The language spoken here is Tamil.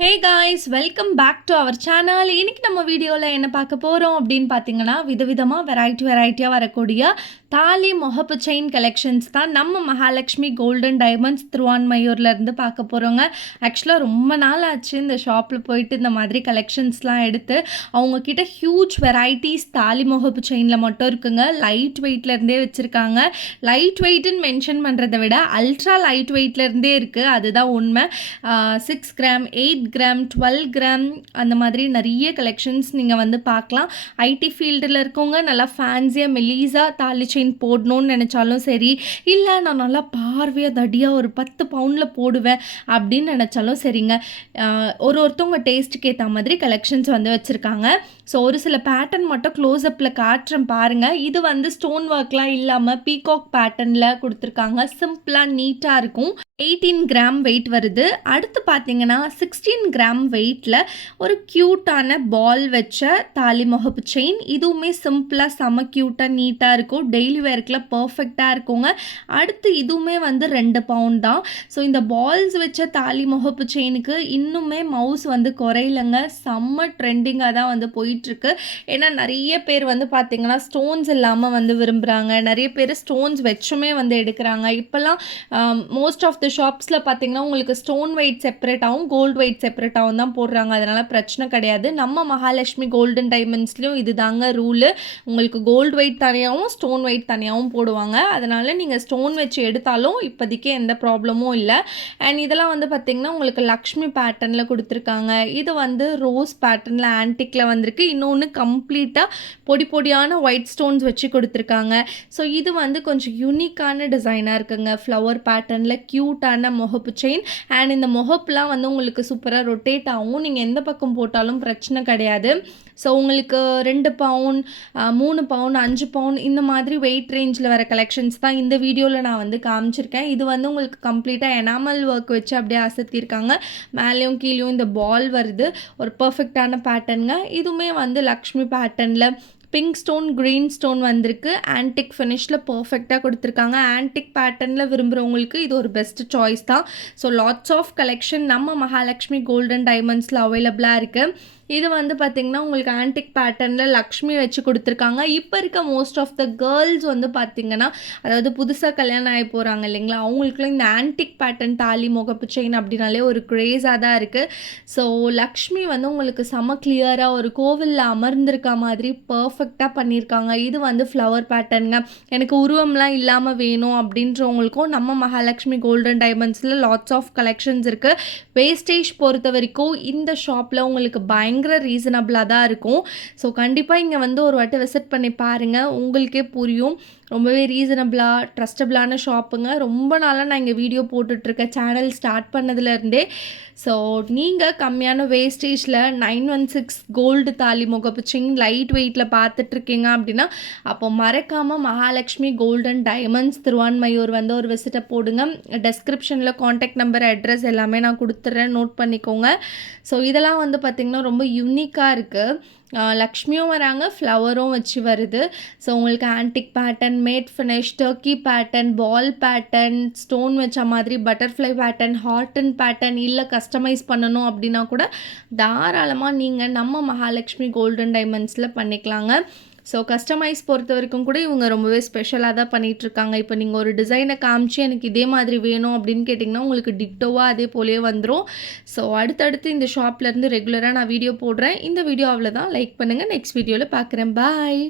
Hey guys, welcome back to our channel. இன்றைக்கி நம்ம வீடியோவில் என்ன பார்க்க போகிறோம் அப்படின்னு பார்த்தீங்கன்னா, விதவிதமாக வெரைட்டியாக வரக்கூடிய தாலி முகப்பு செயின் கலெக்ஷன்ஸ் தான் நம்ம மகாலட்சுமி கோல்டன் டைமண்ட்ஸ் திருவான்மையூர்லேருந்து பார்க்க போகிறோங்க. ஆக்சுவலாக ரொம்ப நாள் ஆச்சு இந்த ஷாப்பில் போயிட்டு இந்த மாதிரி கலெக்ஷன்ஸ்லாம் எடுத்து. அவங்கக்கிட்ட ஹியூஜ் வெரைட்டிஸ் தாலி முகப்பு செயினில் மட்டும் இருக்குங்க. லைட் வெயிட்லேருந்தே வச்சுருக்காங்க. லைட் வெயிட்டுன்னு மென்ஷன் பண்ணுறதை விட அல்ட்ரா லைட் வெயிட்லேருந்தே இருக்குது, அதுதான் உண்மை. 6 கிராம், 8 கிராம், 12 கிராம் அந்த மாதிரி நிறைய கலெக்ஷன்ஸ் நீங்கள் வந்து பார்க்கலாம். ஐடி ஃபீல்டில் இருக்கவங்க நல்லா ஃபேன்சியாக மெலீஸாக தாலி செயின் போடணும்னு நினச்சாலும் சரி, இல்லை நான் நல்லா பார்வையாக தடியாக ஒரு 10 பவுண்டில் போடுவேன் அப்படின்னு நினச்சாலும் சரிங்க. ஒருத்தவங்க டேஸ்ட்டுக்கு ஏற்ற மாதிரி கலெக்ஷன்ஸ் வந்து வச்சுருக்காங்க. ஸோ ஒரு சில பேட்டர்ன் மட்டும் க்ளோஸ்அப்பில் காட்டுறேன் பாருங்கள். இது வந்து ஸ்டோன் ஒர்க்லாம் இல்லாமல் பீகாக் பேட்டர்னில் கொடுத்துருக்காங்க. சிம்பிளாக நீட்டாக இருக்கும். 18 கிராம் வெயிட் வருது. அடுத்து பார்த்தீங்கன்னா 16 கிராம் வெயிட்டில் ஒரு க்யூட்டான பால் வச்ச தாலி முகப்பு செயின். இதுவுமே சிம்பிளாக செம க்யூட்டாக நீட்டாக இருக்கும். டெய்லி வேர்க்கில் பர்ஃபெக்டாக இருக்குங்க. அடுத்து இதுவுமே வந்து 2 பவுண்ட் தான். ஸோ இந்த பால்ஸ் வச்ச தாலி முகப்பு செயினுக்கு இன்னுமே மவுஸ் வந்து குறையிலங்க. செம்ம ட்ரெண்டிங்காக தான் வந்து போயிட்டுருக்கு. ஏன்னா நிறைய பேர் வந்து பார்த்திங்கன்னா ஸ்டோன்ஸ் இல்லாமல் வந்து விரும்புகிறாங்க. நிறைய பேர் ஸ்டோன்ஸ் வச்சுமே வந்து எடுக்கிறாங்க. இப்போல்லாம் மோஸ்ட் ஆஃப் த ஷாப்ஸில் பார்த்தீங்கன்னா உங்களுக்கு ஸ்டோன் வெயிட் செப்பரேட்டாகவும் கோல்டு வெயிட் செப்பரேட்டாகவும் தான் போடுறாங்க. அதனால் பிரச்சனை கிடையாது. நம்ம மகாலட்சுமி கோல்டன் டைமண்ட்ஸ்லையும் இது தாங்க ரூலு. உங்களுக்கு கோல்டு வெயிட் தனியாகவும் ஸ்டோன் வெயிட் தனியாகவும் போடுவாங்க. அதனால் நீங்கள் ஸ்டோன் வச்சு எடுத்தாலும் இப்போதைக்கு எந்த ப்ராப்ளமும் இல்லை. அண்ட் இதெல்லாம் வந்து பார்த்திங்கன்னா உங்களுக்கு லக்ஷ்மி பேட்டர்னில் கொடுத்துருக்காங்க. இது வந்து ரோஸ் பேட்டர்னில் ஆன்டிக்கில் வந்திருக்கு. இன்னொன்று கம்ப்ளீட்டாக பொடியான ஒயிட் ஸ்டோன்ஸ் வச்சு கொடுத்துருக்காங்க. ஸோ இது வந்து கொஞ்சம் யூனிக்கான டிசைனாக இருக்குங்க. ஃப்ளவர் பேட்டர்னில் க்யூட்டான முகப்பு செயின். அண்ட் இந்த முகப்புலாம் வந்து உங்களுக்கு சூப்பராக ரொட்டேட் ஆகும். நீங்கள் எந்த பக்கம் போட்டாலும் பிரச்சனை கிடையாது. ஸோ உங்களுக்கு 2 பவுண்ட், 3 பவுண்ட், 5 பவுண்ட் இந்த மாதிரி வெயிட் ரேஞ்சில் வர கலெக்ஷன்ஸ் தான் இந்த வீடியோவில் நான் வந்து காமிச்சிருக்கேன். இது வந்து உங்களுக்கு கம்ப்ளீட்டாக எனாமல் ஒர்க் வச்சு அப்படியே அசத்தியிருக்காங்க. மேலேயும் கீழேயும் இந்த பால் வருது. ஒரு பர்ஃபெக்டான பேட்டர்னுங்க. இதுவுமே வந்து லக்ஷ்மி பேட்டர்னில் பிங்க் ஸ்டோன், க்ரீன் ஸ்டோன் வந்திருக்கு. ஆன்டிக் ஃபினிஷில் பர்ஃபெக்டாக கொடுத்துருக்காங்க. ஆன்டிக் பேட்டர்னில் விரும்புகிறவங்களுக்கு இது ஒரு பெஸ்ட் சாய்ஸ் தான். ஸோ லாட்ஸ் ஆஃப் கலெக்ஷன் நம்ம மகாலட்சுமி கோல்டன் டைமண்ட்ஸில் அவைலபிளாக இருக்குது. இது வந்து பார்த்திங்கன்னா உங்களுக்கு ஆன்டிக் பேட்டர்னில் லக்ஷ்மி வச்சு கொடுத்துருக்காங்க. இப்போ இருக்க மோஸ்ட் ஆஃப் த கேர்ள்ஸ் வந்து பார்த்திங்கன்னா, அதாவது புதுசாக கல்யாணம் ஆகி போகிறாங்க இல்லைங்களா, அவங்களுக்குலாம் இந்த ஆன்டிக் பேட்டர்ன் தாலி முகப்பு செயின் அப்படின்னாலே ஒரு க்ரேஸாக தான் இருக்குது. ஸோ லக்ஷ்மி வந்து உங்களுக்கு செம கிளியராக ஒரு கோவிலில் அமர்ந்திருக்க மாதிரி பர்ஃபெக்டாக பண்ணியிருக்காங்க. இது வந்து ஃப்ளவர் பேட்டர்னுங்க. எனக்கு உருவம்லாம் இல்லாமல் வேணும் அப்படின்றவங்களுக்கும் நம்ம மகாலட்சுமி கோல்டன் டைமண்ட்ஸில் லாட்ஸ் ஆஃப் கலெக்ஷன்ஸ் இருக்குது. வேஸ்டேஜ் பொறுத்த வரைக்கும் இந்த ஷாப்பில் உங்களுக்கு பயங்கர ரீசனபிளாக தான் இருக்கும். ஸோ கண்டிப்பாக இங்கே வந்து ஒரு வாட்டி விசிட் பண்ணி பாருங்கள், உங்களுக்கே புரியும். ரொம்பவே ரீசனபிளாக ட்ரஸ்டபிளான ஷாப்புங்க. ரொம்ப நாளாக நான் இங்கே வீடியோ போட்டுட்ருக்கேன், சேனல் ஸ்டார்ட் பண்ணதுலேருந்தே. ஸோ நீங்கள் கம்மியான வேஸ்டேஜில் 916 கோல்டு தாலி முகப்பு செயின் லைட் வெயிட்டில் பார்த்துட்ருக்கீங்க அப்படின்னா, அப்போ மறக்காமல் மகாலட்சுமி கோல்டன் டைமண்ட்ஸ் திருவான்மையூர் வந்து ஒரு விசிட்டை போடுங்க. டெஸ்கிரிப்ஷனில் காண்டாக்ட் நம்பர், அட்ரஸ் எல்லாமே நான் கொடுத்துட்றேன், நோட் பண்ணிக்கோங்க. ஸோ இதெல்லாம் வந்து பார்த்திங்கன்னா ரொம்ப யூனிக்காக இருக்குது. லக்ஷ்மியும் வராங்க, ஃப்ளவரும் வச்சு வருது. ஸோ உங்களுக்கு antique pattern, matte finish, turkey pattern, ball pattern, stone வச்ச மாதிரி பட்டர்ஃப்ளை பேட்டர்ன், ஹார்டன் பேட்டர்ன், இல்லை கஸ்டமைஸ் பண்ணணும் அப்படின்னா கூட தாராளமாக நீங்கள் நம்ம மகாலட்சுமி கோல்டன் டைமண்ட்ஸில் பண்ணிக்கலாங்க. ஸோ கஸ்டமைஸ் பொறுத்த வரைக்கும் கூட இவங்க ரொம்பவே ஸ்பெஷலாக தான் பண்ணிகிட்ருக்காங்க. இப்போ நீங்கள் ஒரு டிசைனை காமிச்சு எனக்கு இதே மாதிரி வேணும் அப்படின்னு கேட்டிங்கன்னா உங்களுக்கு டிக்டோவாக அதே போலேயே வந்துடும். ஸோ அடுத்தடுத்து இந்த ஷாப்லேருந்து ரெகுலராக நான் வீடியோ போடுறேன். இந்த வீடியோ அவ்வளோதான். லைக் பண்ணுங்கள். நெக்ஸ்ட் வீடியோவில் பார்க்குறேன். பாய்.